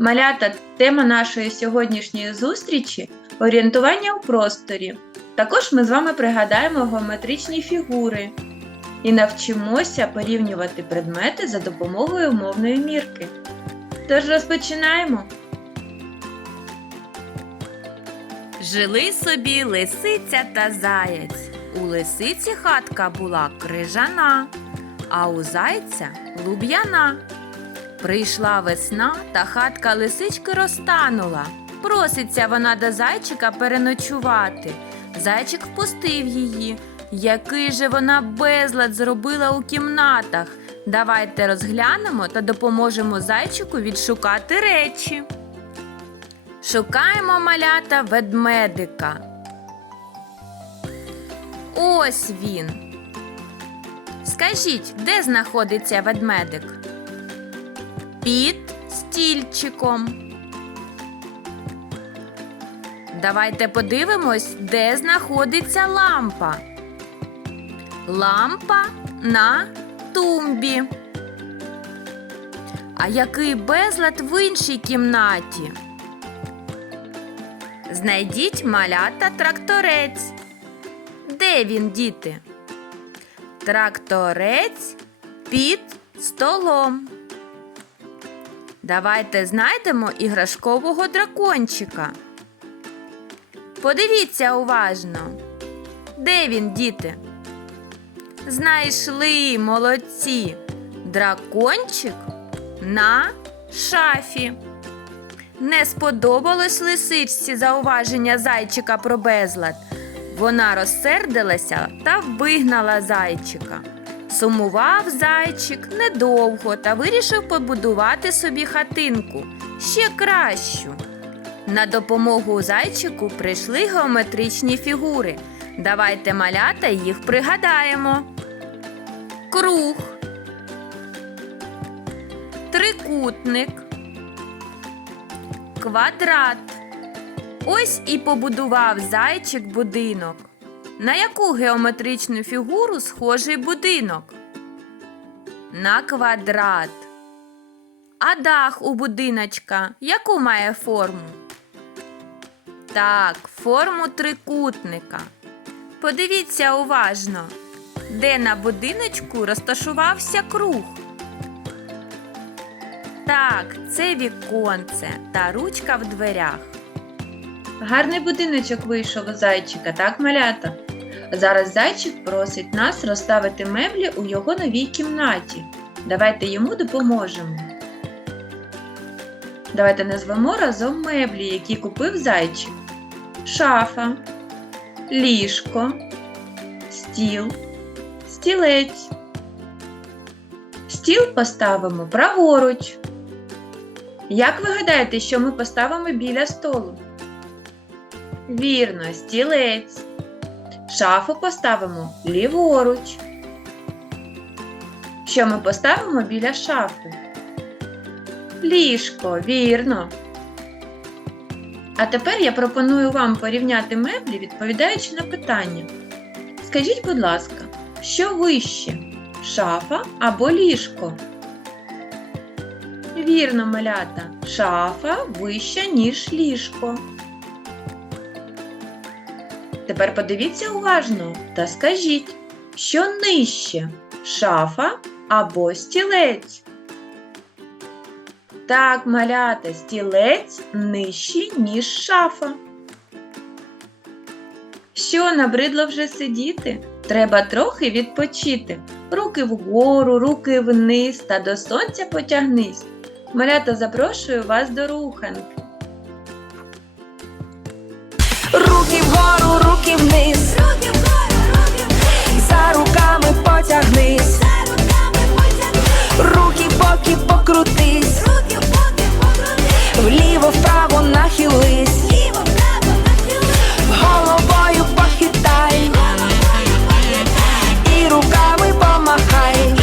Малята, тема нашої сьогоднішньої зустрічі орієнтування у просторі. Також ми з вами пригадаємо геометричні фігури і навчимося порівнювати предмети за допомогою мовної мірки. Тож розпочинаємо. Жили собі лисиця та заєць. У лисиці хатка була крижана, а у зайця луб'яна. Прийшла весна, та хатка лисички розтанула. Проситься вона до зайчика переночувати. Зайчик впустив її. Який же вона безлад зробила у кімнатах. Давайте розглянемо та допоможемо зайчику відшукати речі. Шукаємо малята ведмедика. Ось він. Скажіть, де знаходиться ведмедик? Під стільчиком. Давайте подивимось, де знаходиться лампа. Лампа на тумбі. А який безлад в іншій кімнаті? Знайдіть малята тракторець. Де він, діти? Тракторець під столом. Давайте знайдемо іграшкового дракончика. Подивіться уважно. Де він, діти? Знайшли молодці. Дракончик на шафі. Не сподобалось лисичці зауваження зайчика про безлад. Вона розсердилася та вигнала зайчика. Сумував зайчик недовго та вирішив побудувати собі хатинку ще кращу. На допомогу зайчику прийшли геометричні фігури. Давайте малята їх пригадаємо. Круг, трикутник, квадрат. Ось і побудував зайчик будинок. На яку геометричну фігуру схожий будинок? На квадрат. А дах у будиночка яку має форму? Так, форму трикутника. Подивіться уважно, де на будиночку розташувався круг. Так, це віконце та ручка в дверях. Гарний будиночок вийшов у зайчика, так, малята? Зараз зайчик просить нас розставити меблі у його новій кімнаті. Давайте йому допоможемо. Давайте назвемо разом меблі, які купив зайчик. Шафа, ліжко, стіл, стілець. Стіл поставимо праворуч. Як ви гадаєте, що ми поставимо біля столу? Вірно, стілець. Шафу поставимо ліворуч. Що ми поставимо біля шафи? Ліжко, вірно. А тепер я пропоную вам порівняти меблі, відповідаючи на питання. Скажіть, будь ласка, що вище? Шафа або ліжко? Вірно, малята, шафа вища, ніж ліжко. Тепер подивіться уважно та скажіть, що нижче шафа або стілець. Так, малята, стілець нижчий, ніж шафа. Що набридло вже сидіти? Треба трохи відпочити. Руки вгору, руки вниз та до сонця потягнись. Малята запрошую вас до руханки. Руки вгору, покрутись, руки поки покрутись, вліво, вправо нахились, вліво, вправо нахились, головою головою похитай, і руками помахай.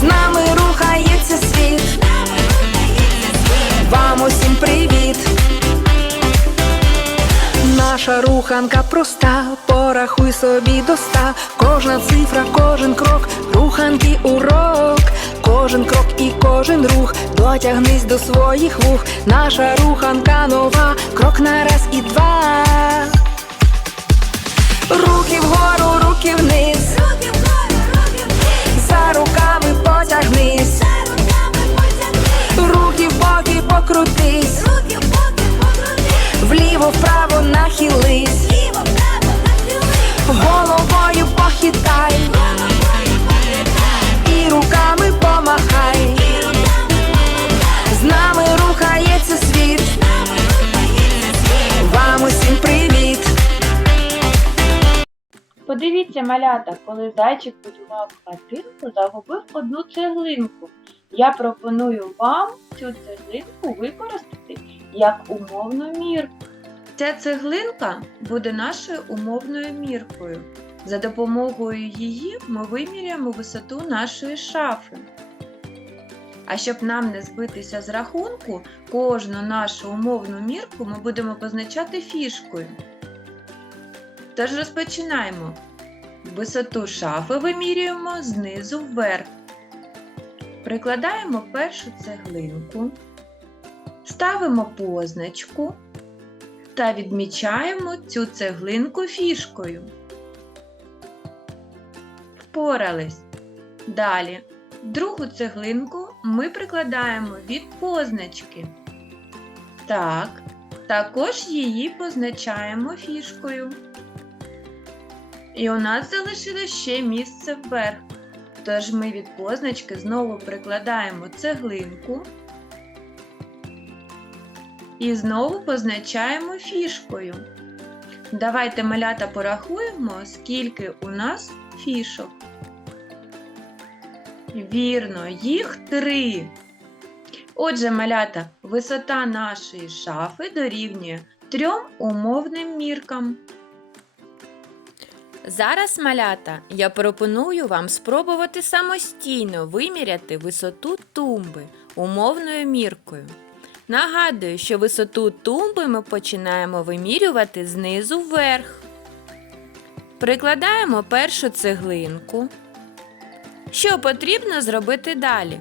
З нами рухається світ. Вам усім привіт. Наша руханка проста, порахуй собі до ста, кожна цифра, кожен крок, руханки урок, Кожен крок і кожен рух, дотягнись до своїх вух. Наша руханка нова, крок на раз і два. Руки вгору, руки вниз. За руками потягнись. Руки в боки покрутись. Вліво, вправо Подивіться, малята, коли зайчик будував хатинку, загубив одну цеглинку. Я пропоную вам цю цеглинку використати як умовну мірку. Ця цеглинка буде нашою умовною міркою. За допомогою її ми виміряємо висоту нашої шафи. А щоб нам не збитися з рахунку, кожну нашу умовну мірку ми будемо позначати фішкою. Тож розпочинаємо. Висоту шафи вимірюємо знизу вверх. Прикладаємо першу цеглинку, ставимо позначку та відмічаємо цю цеглинку фішкою. Впорались. Далі другу цеглинку ми прикладаємо від позначки. Так, також її позначаємо фішкою. І у нас залишилось ще місце вверх. Тож ми від позначки знову прикладаємо цеглинку і знову позначаємо фішкою. Давайте малята порахуємо, скільки у нас фішок. Вірно, їх три. Отже, малята, висота нашої шафи дорівнює трьом умовним міркам. Зараз, малята, я пропоную вам спробувати самостійно виміряти висоту тумби умовною міркою. Нагадую, що висоту тумби ми починаємо вимірювати знизу вверх. Прикладаємо першу цеглинку. Що потрібно зробити далі?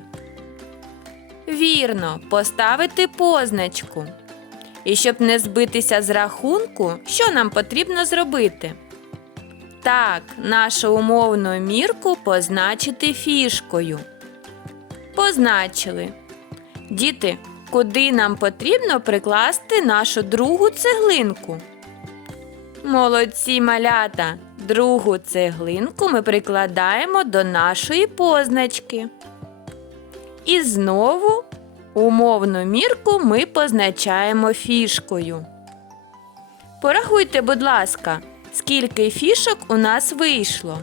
Вірно, поставити позначку. І щоб не збитися з рахунку, що нам потрібно зробити? Так, нашу умовну мірку позначити фішкою. Позначили. Діти, куди нам потрібно прикласти нашу другу цеглинку? Молодці малята! Другу цеглинку ми прикладаємо до нашої позначки. І знову умовну мірку ми позначаємо фішкою. Порахуйте, будь ласка, скільки фішок у нас вийшло.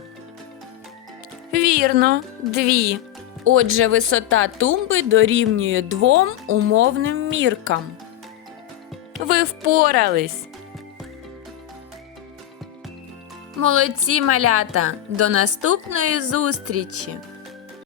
Вірно, дві. Отже, висота тумби дорівнює двом умовним міркам. Ви впорались. Молодці малята! До наступної зустрічі!